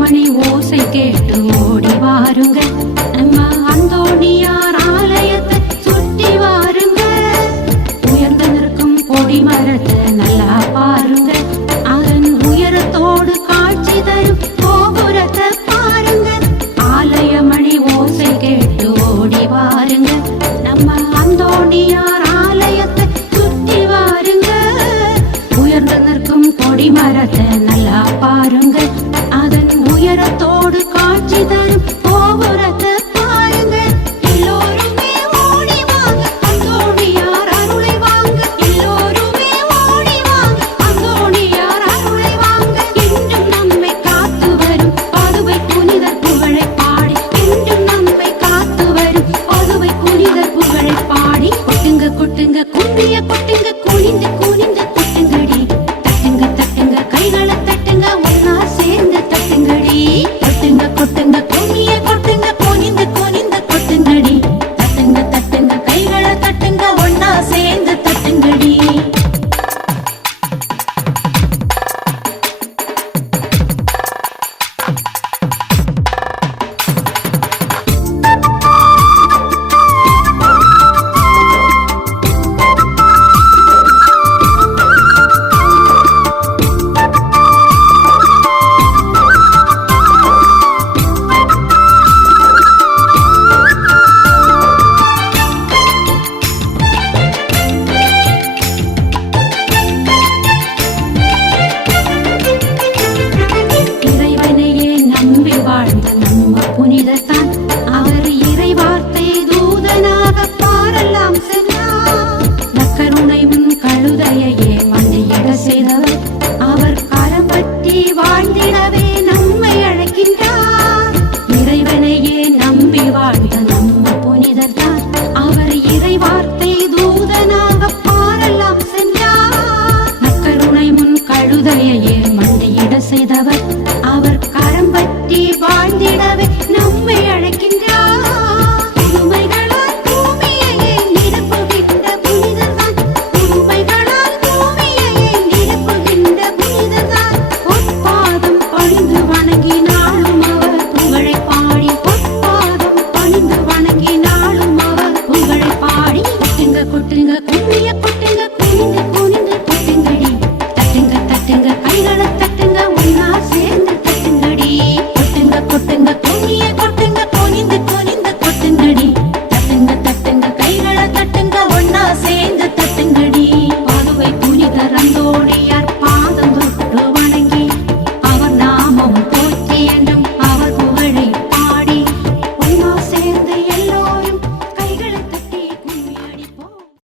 மணி ஓசை கேட்டு ஓடி வாருங்க, நம்ம அந்தோணியார் ஆலயத்தை சுற்றி வாருங்க. உயர்ந்து நிற்கும் கொடி மரத்தை நல்லா பாருங்க, அதன் உயரத்தோடு காட்சி தரும் கோபுரத்தை பாருங்க. ஆலய மணி ஓசை கேட்டு ஓடி வாருங்க, நம்ம அந்தோணியார் ஆலயத்தை சுற்றி வாருங்க. உயர்ந்து நிற்கும் கொடி மரத்தை நல்லா பாருங்க, அதன் உயரத்தோடு காட்சி தரும் கோபுரத்தை பாருங்க. எல்லோருமே ஓடி வாங்க, அந்தோணியார் அருளை வாங்க. எல்லோருமே ஓடி வாங்க, அந்தோணியார் அருளை வாங்க. என்றும் நம்மை காத்து வரும் பதுவை புனிதர் புகழை பாடி, என்றும் நம்மை காத்து வரும் பதுவை புனிதர் புகழை பாடி. கொட்டுங்க கொட்டுங்க கும்பிய கொட்டுங்க, குனிந்து குனிந்து கொட்டுங்கடி. தட்டுங்க தட்டுங்க கைகளை தட்டுங்க, ஒன்னா சேர்ந்து தட்டுங்கடி. கொட்டுங்க கொட்டுங்க கும்மிய கொட்டுங்க, குனிந்து குனிந்து கொட்டுங்கடி. தட்டுங்க தட்டுங்க கைகளை தட்டுங்க, ஒன்னா சேர்ந்து தட்டுங்கடி. இறைவனையே நம்பி வாழ்ந்த நம்ம புனிதத்தான், அவர் இறை வார்த்தை தூதனாக பாரெல்லாம் சென்றார். நற்கருணை முன் கழுதையையே மண்டையிட செய்தவர், அவர் கரம் பற்றி வாழ்ந்திடவே நம்மை அழைக்கின்றார். இறைவனையே நம்பி வாழ்ந்த நம்ம புனிதத்தான், அவர் இறை வார்த்தை தூதனாக பாரெல்லாம் சென்றார். நற்கருணை முன் கழுதையையே மண்டையிட செய்தவர், அவர் கரம் பற்றி வாழ்ந்திடவே நம்மை அழைக்கின்றார். உண்மைகளால் பூமியையே நிரப்புகின்ற புனிதர்தான், உண்மைகளால் பூமியையே நிரப்புகின்ற புனிதர்தான். பொற்பாதம் பணிந்து வணங்கினாலும் அவர் புகழை பாடி, பொற்பாதம் பணிந்து வணங்கினாலும் அவர் புகழை பாடி. கொட்டுங்க கொட்டுங்க கும்மிய கொட்டுங்க, குனிந்து குனிந்து கொட்டுங்கடி. தட்டுங்க தட்டுங்க கைகளை